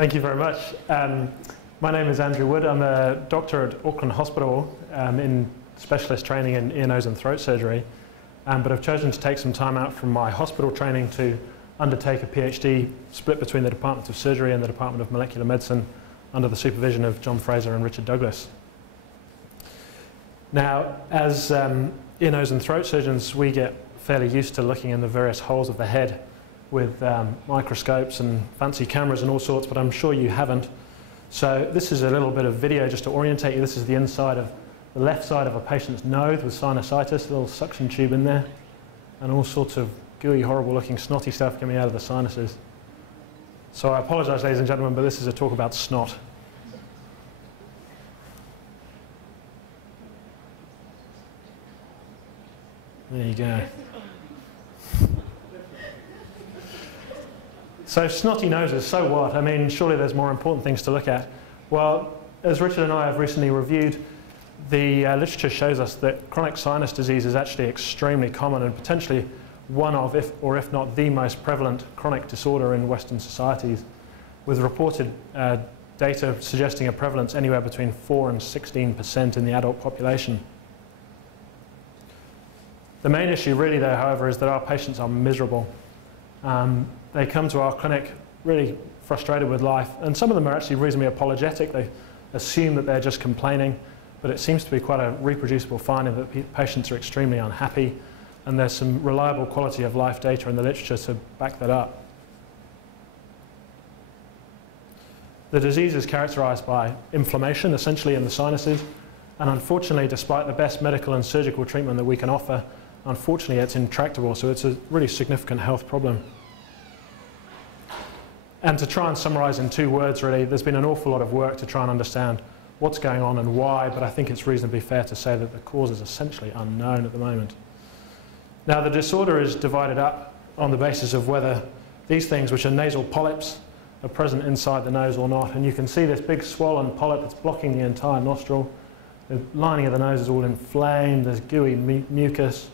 Thank you very much. My name is Andrew Wood. I'm a doctor at Auckland Hospital in specialist training in ear, nose and throat surgery, but I've chosen to take some time out from my hospital training to undertake a PhD split between the Department of Surgery and the Department of Molecular Medicine under the supervision of John Fraser and Richard Douglas. Now, as ear, nose and throat surgeons, we get fairly used to looking in the various holes of the head with microscopes and fancy cameras and all sorts, but I'm sure you haven't. So this is a little bit of video just to orientate you. This is the inside of the left side of a patient's nose with sinusitis, a little suction tube in there, and all sorts of gooey, horrible looking snotty stuff coming out of the sinuses. So I apologize, ladies and gentlemen, but this is a talk about snot. There you go. So snotty noses, so what? I mean, surely there's more important things to look at. Well, as Richard and I have recently reviewed, the literature shows us that chronic sinus disease is actually extremely common and potentially one of, if not the most prevalent chronic disorder in Western societies, with reported data suggesting a prevalence anywhere between 4 and 16% in the adult population. The main issue really though, however, is that our patients are miserable. They come to our clinic really frustrated with life, and some of them are actually reasonably apologetic. They assume that they're just complaining, but it seems to be quite a reproducible finding that patients are extremely unhappy, and there's some reliable quality of life data in the literature to back that up. The disease is characterized by inflammation, essentially in the sinuses, and unfortunately, despite the best medical and surgical treatment that we can offer, unfortunately it's intractable, so it's a really significant health problem. And to try and summarize in 2 words really, there's been an awful lot of work to try and understand what's going on and why, but I think it's reasonably fair to say that the cause is essentially unknown at the moment. Now the disorder is divided up on the basis of whether these things, which are nasal polyps, are present inside the nose or not, and you can see this big swollen polyp that's blocking the entire nostril. The lining of the nose is all inflamed, there's gooey mucus,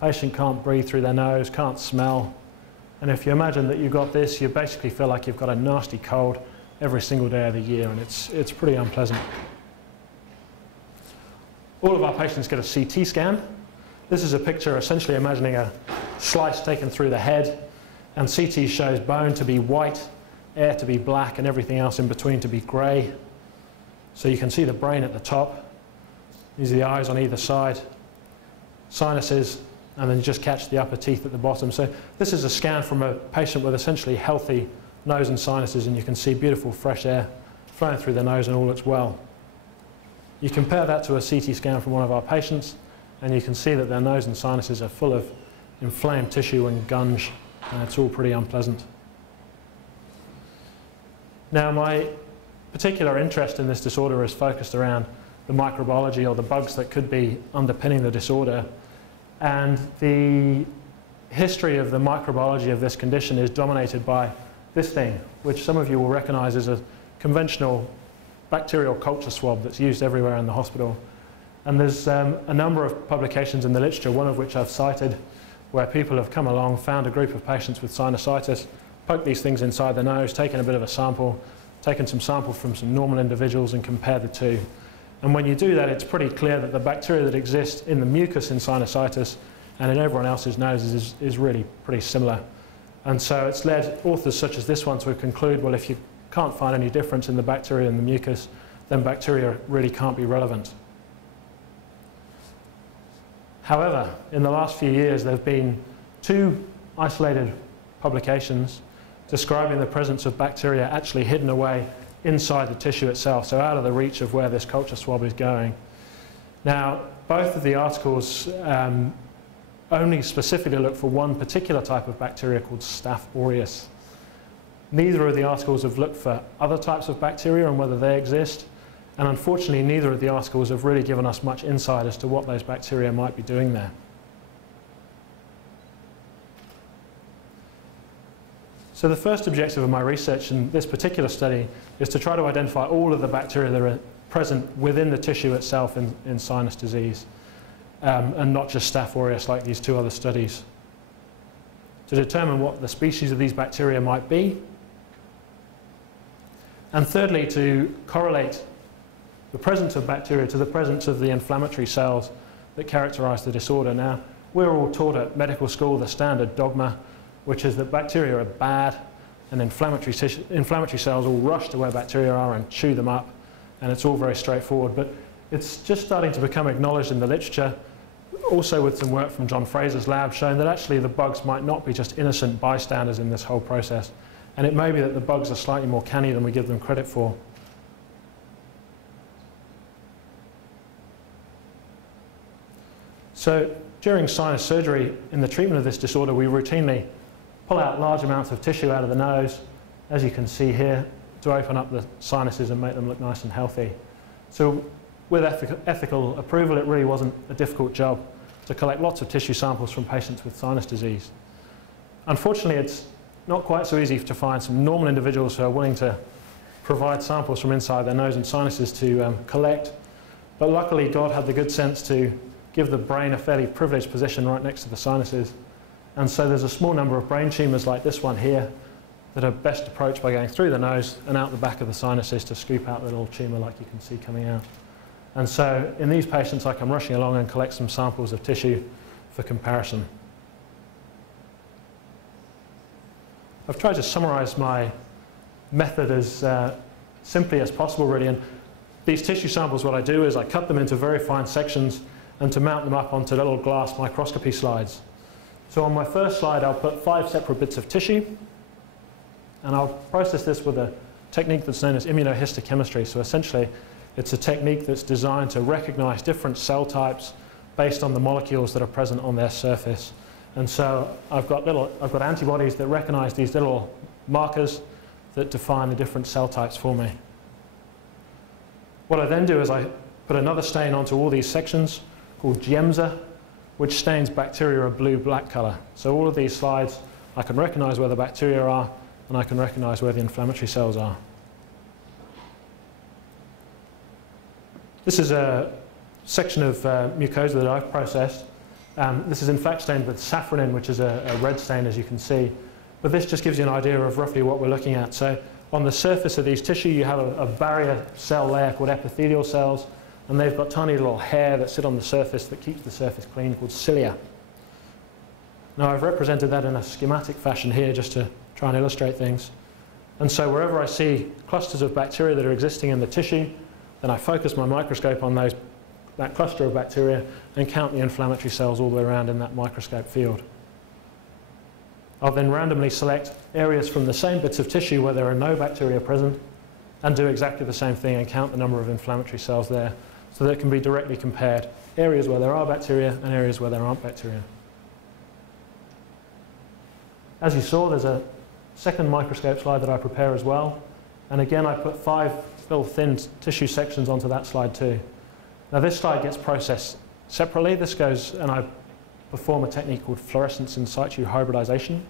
patient can't breathe through their nose, can't smell. And if you imagine that you've got this, you basically feel like you've got a nasty cold every single day of the year, and it's pretty unpleasant. All of our patients get a CT scan. This is a picture essentially imagining a slice taken through the head, and CT shows bone to be white, air to be black, and everything else in between to be grey. So you can see the brain at the top. These are the eyes on either side, sinuses, and then you just catch the upper teeth at the bottom. So this is a scan from a patient with essentially healthy nose and sinuses, and you can see beautiful fresh air flowing through the nose and all looks well. You compare that to a CT scan from one of our patients, and you can see that their nose and sinuses are full of inflamed tissue and gunge, and it's all pretty unpleasant. Now my particular interest in this disorder is focused around the microbiology, or the bugs that could be underpinning the disorder. And the history of the microbiology of this condition is dominated by this thing, which some of you will recognize as a conventional bacterial culture swab that's used everywhere in the hospital. And there's a number of publications in the literature, one of which I've cited, where people have come along, found a group of patients with sinusitis, poked these things inside the nose, taken a bit of a sample, taken some sample from some normal individuals and compared the two. And when you do that, it's pretty clear that the bacteria that exist in the mucus in sinusitis and in everyone else's noses is really pretty similar. And so it's led authors such as this one to conclude, well, if you can't find any difference in the bacteria and the mucus, then bacteria really can't be relevant. However, in the last few years, there have been 2 isolated publications describing the presence of bacteria actually hidden away inside the tissue itself, so out of the reach of where this culture swab is going. Now, both of the articles only specifically look for one particular type of bacteria called Staph aureus. Neither of the articles have looked for other types of bacteria and whether they exist, and unfortunately neither of the articles have really given us much insight as to what those bacteria might be doing there. So the first objective of my research in this particular study is to try to identify all of the bacteria that are present within the tissue itself in sinus disease, and not just Staph aureus like these 2 other studies. To determine what the species of these bacteria might be, And thirdly, to correlate the presence of bacteria to the presence of the inflammatory cells that characterize the disorder. Now, we're all taught at medical school the standard dogma, which is that bacteria are bad and inflammatory cells will rush to where bacteria are and chew them up, and it's all very straightforward. But it's just starting to become acknowledged in the literature, also with some work from John Fraser's lab showing that actually the bugs might not be just innocent bystanders in this whole process, and it may be that the bugs are slightly more canny than we give them credit for. So during sinus surgery, in the treatment of this disorder, we routinely pull out large amounts of tissue out of the nose, as you can see here, to open up the sinuses and make them look nice and healthy. So with ethical approval, it really wasn't a difficult job to collect lots of tissue samples from patients with sinus disease. Unfortunately, it's not quite so easy to find some normal individuals who are willing to provide samples from inside their nose and sinuses to collect. But luckily, God had the good sense to give the brain a fairly privileged position right next to the sinuses. And so there's a small number of brain tumours like this one here that are best approached by going through the nose and out the back of the sinuses to scoop out the little tumour like you can see coming out. And so in these patients, I come rushing along and collect some samples of tissue for comparison. I've tried to summarise my method as simply as possible, really. And these tissue samples, what I do is I cut them into very fine sections and to mount them up onto little glass microscopy slides. So on my first slide, I'll put 5 separate bits of tissue, and I'll process this with a technique that's known as immunohistochemistry. So essentially, it's a technique that's designed to recognize different cell types based on the molecules that are present on their surface. And so I've got antibodies that recognize these little markers that define the different cell types for me. What I then do is I put another stain onto all these sections called Giemsa, which stains bacteria a blue-black color. So all of these slides, I can recognize where the bacteria are, and I can recognize where the inflammatory cells are. This is a section of mucosa that I've processed. This is in fact stained with safranin, which is a red stain, as you can see. But this just gives you an idea of roughly what we're looking at. So on the surface of these tissue, you have a barrier cell layer called epithelial cells, and they've got tiny little hair that sit on the surface that keeps the surface clean, called cilia. Now I've represented that in a schematic fashion here just to try and illustrate things. And so wherever I see clusters of bacteria that are existing in the tissue, then I focus my microscope on that cluster of bacteria and count the inflammatory cells all the way around in that microscope field. I'll then randomly select areas from the same bits of tissue where there are no bacteria present and do exactly the same thing and count the number of inflammatory cells there so that it can be directly compared, areas where there are bacteria and areas where there aren't bacteria. As you saw, there's a second microscope slide that I prepare as well. And again, I put 5 little thin tissue sections onto that slide too. Now this slide gets processed separately. This goes, and I perform a technique called fluorescence in situ hybridization,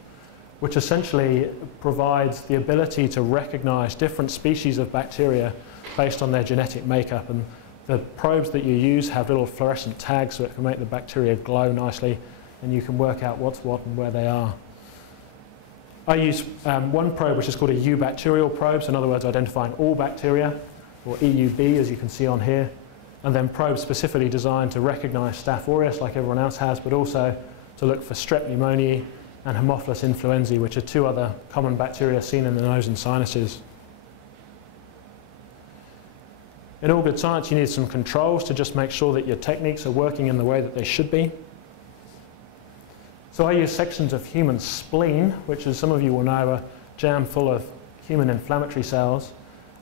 which essentially provides the ability to recognize different species of bacteria based on their genetic makeup. And the probes that you use have little fluorescent tags so it can make the bacteria glow nicely, and you can work out what's what and where they are. I use one probe which is called a eubacterial probe, so in other words identifying all bacteria, or EUB as you can see on here, and then probes specifically designed to recognize Staph aureus like everyone else has, but also to look for Strep pneumoniae and Haemophilus influenzae, which are 2 other common bacteria seen in the nose and sinuses. In all good science, you need some controls to just make sure that your techniques are working in the way that they should be. So I use sections of human spleen, which as some of you will know are jam full of human inflammatory cells,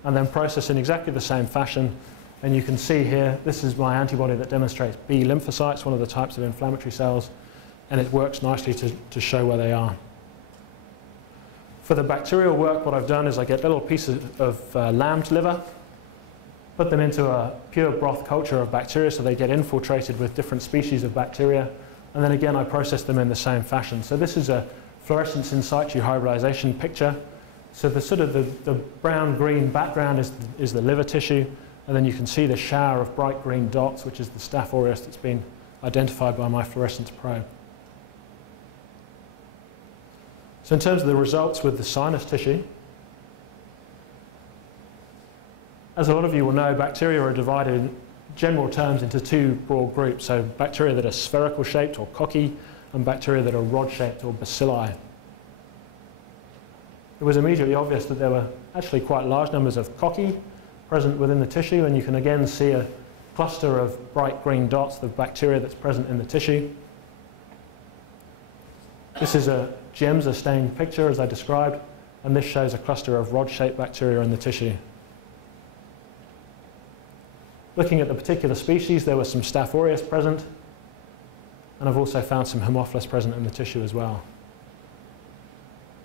and then process in exactly the same fashion. And you can see here, this is my antibody that demonstrates B lymphocytes, one of the types of inflammatory cells, and it works nicely to show where they are. For the bacterial work, what I've done is I get little pieces of lamb's liver, put them into a pure broth culture of bacteria so they get infiltrated with different species of bacteria, and then again I process them in the same fashion. So this is a fluorescence in situ hybridization picture. So the sort of the brown-green background is the liver tissue, and then you can see the shower of bright green dots, which is the Staph aureus that's been identified by my fluorescence probe. So in terms of the results with the sinus tissue, as a lot of you will know, bacteria are divided in general terms into two broad groups. So bacteria that are spherical shaped or cocky, and bacteria that are rod shaped or bacilli. It was immediately obvious that there were actually quite large numbers of cocky present within the tissue, and you can again see a cluster of bright green dots, the bacteria that's present in the tissue. This is a Giemsa stained picture, as I described, and this shows a cluster of rod-shaped bacteria in the tissue. Looking at the particular species, there was some Staph aureus present, and I've also found some Haemophilus present in the tissue as well.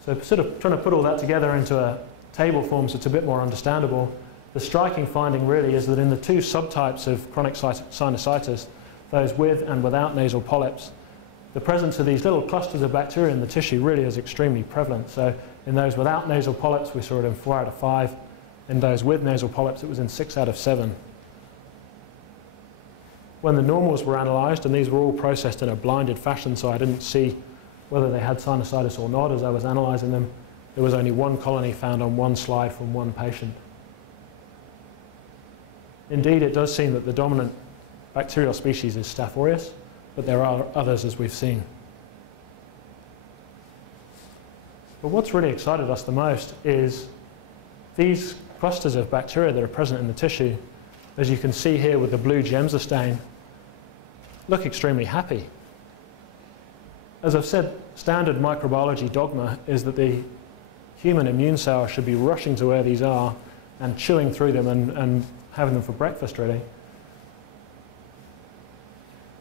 So sort of trying to put all that together into a table form so it's a bit more understandable, the striking finding really is that in the two subtypes of chronic sinusitis, those with and without nasal polyps, the presence of these little clusters of bacteria in the tissue really is extremely prevalent. So in those without nasal polyps, we saw it in 4 out of 5. In those with nasal polyps, it was in 6 out of 7. When the normals were analysed, and these were all processed in a blinded fashion, so I didn't see whether they had sinusitis or not as I was analysing them, there was only one colony found on one slide from one patient. Indeed, it does seem that the dominant bacterial species is Staph aureus, but there are others, as we've seen. But what's really excited us the most is these clusters of bacteria that are present in the tissue, as you can see here with the blue Giemsa stain, look extremely happy. As I've said, standard microbiology dogma is that the human immune cell should be rushing to where these are and chewing through them and having them for breakfast, really.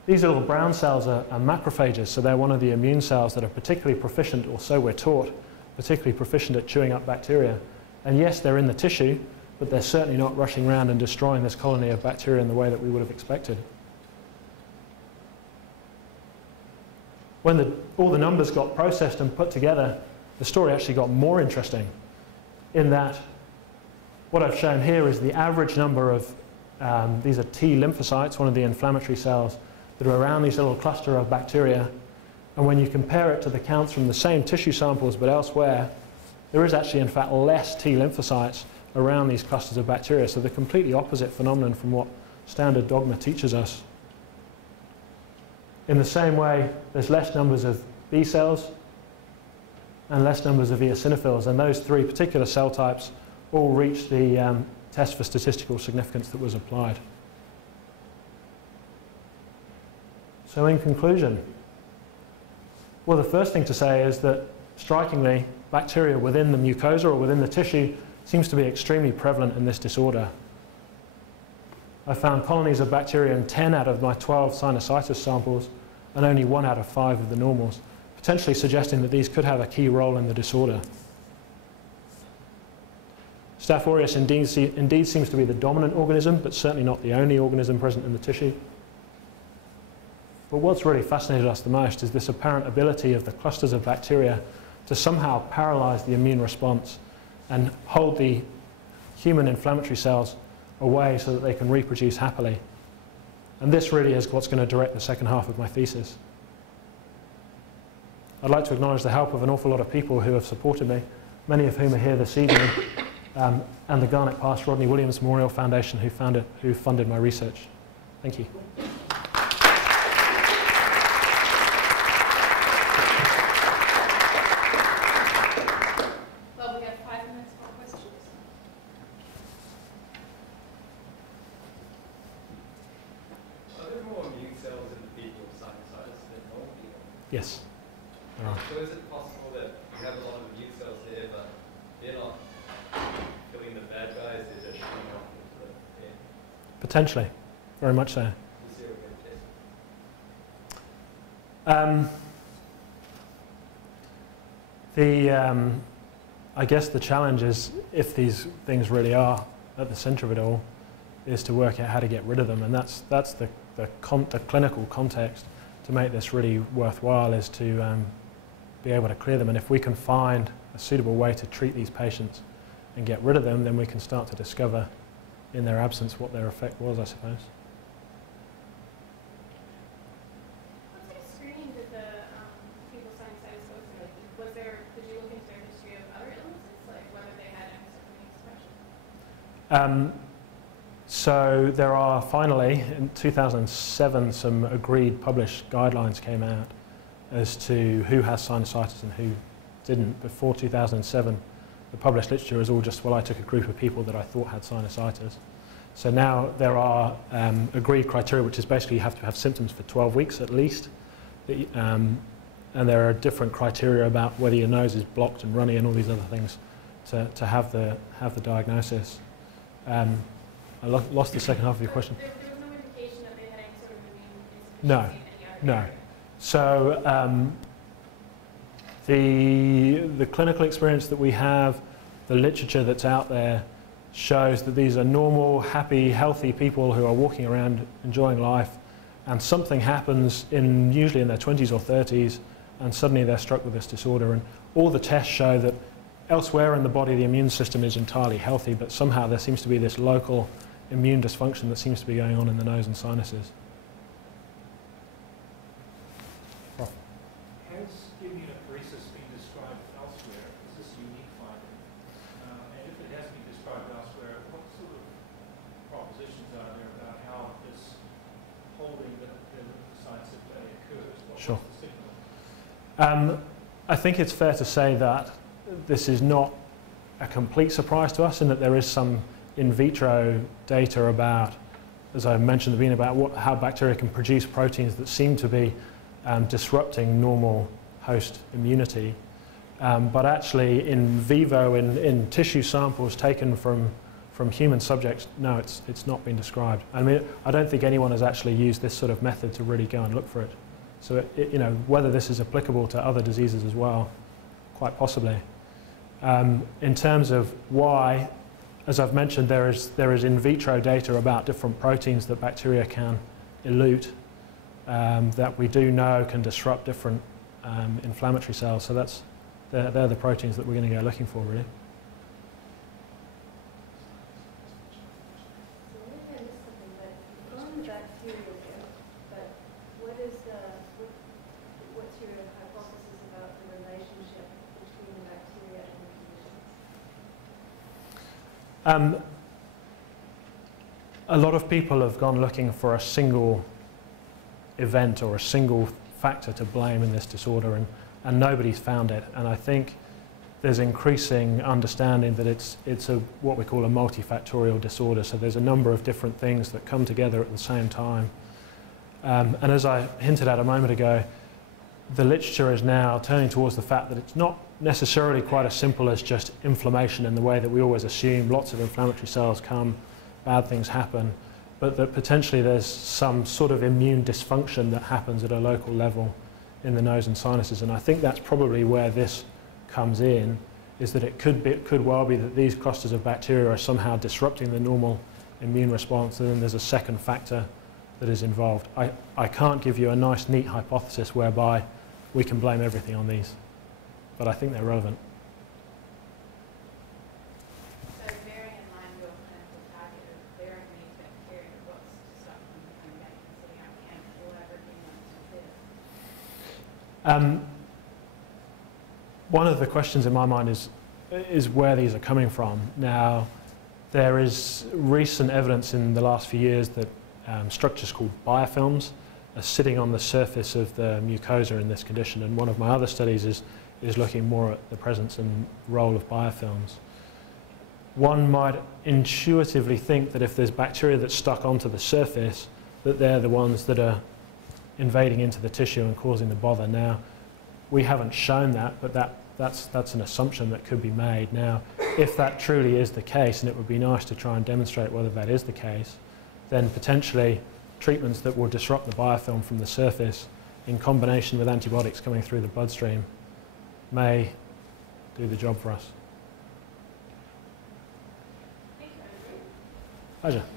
These little brown cells are macrophages, so they're one of the immune cells that are particularly proficient, or so we're taught, particularly proficient at chewing up bacteria. And yes, they're in the tissue, but they're certainly not rushing around and destroying this colony of bacteria in the way that we would have expected. When all the numbers got processed and put together, the story actually got more interesting, in that what I've shown here is the average number of, these are T lymphocytes, one of the inflammatory cells, that are around these little cluster of bacteria. And when you compare it to the counts from the same tissue samples but elsewhere, there is actually in fact less T lymphocytes around these clusters of bacteria. So the completely opposite phenomenon from what standard dogma teaches us. In the same way, there's less numbers of B cells and less numbers of eosinophils, and those three particular cell types all reach the test for statistical significance that was applied. So in conclusion, well, the first thing to say is that, strikingly, bacteria within the mucosa or within the tissue seems to be extremely prevalent in this disorder. I found colonies of bacteria in 10 out of my 12 sinusitis samples and only 1 out of 5 of the normals, potentially suggesting that these could have a key role in the disorder. Staph aureus indeed seems to be the dominant organism, but certainly not the only organism present in the tissue. But what's really fascinated us the most is this apparent ability of the clusters of bacteria to somehow paralyze the immune response and hold the human inflammatory cells away so that they can reproduce happily. And this really is what's going to direct the second half of my thesis. I'd like to acknowledge the help of an awful lot of people who have supported me, many of whom are here this evening, and the Garnet Pass Rodney Williams Memorial Foundation who funded my research. Thank you. Well, we have 5 minutes for questions. Are there more immune cells in the people with sinusitis than normal people? Yes. So is it possible that you have a lot of immune cells there, but they're not killing the bad guys, they're just showing off into the air? Potentially. Very much so. Is there a good test? I guess the challenge is, if these things really are at the centre of it all, is to work out how to get rid of them, and that's the clinical context to make this really worthwhile, is to be able to clear them. And if we can find a suitable way to treat these patients and get rid of them, then we can start to discover in their absence what their effect was, I suppose. What sort of screening did the people with sinusitis go through? Did you look into their history of other illnesses, like whether they had MSM expression? So there are finally, in 2007, some agreed published guidelines came out as to who has sinusitis and who didn't. Before 2007, the published literature was all just, well, I took a group of people that I thought had sinusitis. So now there are agreed criteria, which is basically you have to have symptoms for 12 weeks at least. And there are different criteria about whether your nose is blocked and runny and all these other things to have the diagnosis. I lost the second half of your question. There was no indication that they had any sort of immune No, insufficiency in any other no. So the clinical experience that we have, the literature that's out there, shows that these are normal, happy, healthy people who are walking around enjoying life, and something happens usually in their 20s or 30s, and suddenly they're struck with this disorder. And all the tests show that elsewhere in the body the immune system is entirely healthy, but somehow there seems to be this local immune dysfunction that seems to be going on in the nose and sinuses. Has immunoparesis been described elsewhere? Is this a unique finding? And if it has been described elsewhere, what sort of propositions are there about how this holding the lymphocytes at bay occurs? Sure. What's the signal? I think it's fair to say that this is not a complete surprise to us, in that there is some in vitro data about, as I mentioned at the beginning, about how bacteria can produce proteins that seem to be disrupting normal host immunity. But actually in vivo, in tissue samples taken from human subjects, no, it's not been described. I mean, I don't think anyone has actually used this sort of method to really go and look for it. So, you know, whether this is applicable to other diseases as well, quite possibly. In terms of why, as I've mentioned, there is in vitro data about different proteins that bacteria can elute that we do know can disrupt different inflammatory cells. So they're the proteins that we're going to go looking for, really. So maybe I missed something, but on the bacteria there, but what's your hypothesis about the relationship between the bacteria and the conditions? A lot of people have gone looking for a single event or a single factor to blame in this disorder, and nobody's found it. And I think there's increasing understanding that it's what we call a multifactorial disorder. So there's a number of different things that come together at the same time. And as I hinted at a moment ago, the literature is now turning towards the fact that it's not necessarily quite as simple as just inflammation in the way that we always assume. Lots of inflammatory cells come, bad things happen, but that potentially there's some sort of immune dysfunction that happens at a local level in the nose and sinuses. And I think that's probably where this comes in, is that it could well be that these clusters of bacteria are somehow disrupting the normal immune response, and then there's a second factor that is involved. I can't give you a nice, neat hypothesis whereby we can blame everything on these, but I think they're relevant. So bearing in mind your clinical target of bearing these bacteria, what's to stop them from coming back and setting up camp or whatever it is? One of the questions in my mind is where these are coming from. Now, there is recent evidence in the last few years that structures called biofilms are sitting on the surface of the mucosa in this condition, and one of my other studies is looking more at the presence and role of biofilms. One might intuitively think that if there's bacteria that's stuck onto the surface, that they're the ones that are invading into the tissue and causing the bother. Now, we haven't shown that, but that's an assumption that could be made. Now, if that truly is the case, and it would be nice to try and demonstrate whether that is the case, then potentially treatments that will disrupt the biofilm from the surface in combination with antibiotics coming through the bloodstream may do the job for us. Thank you. Pleasure.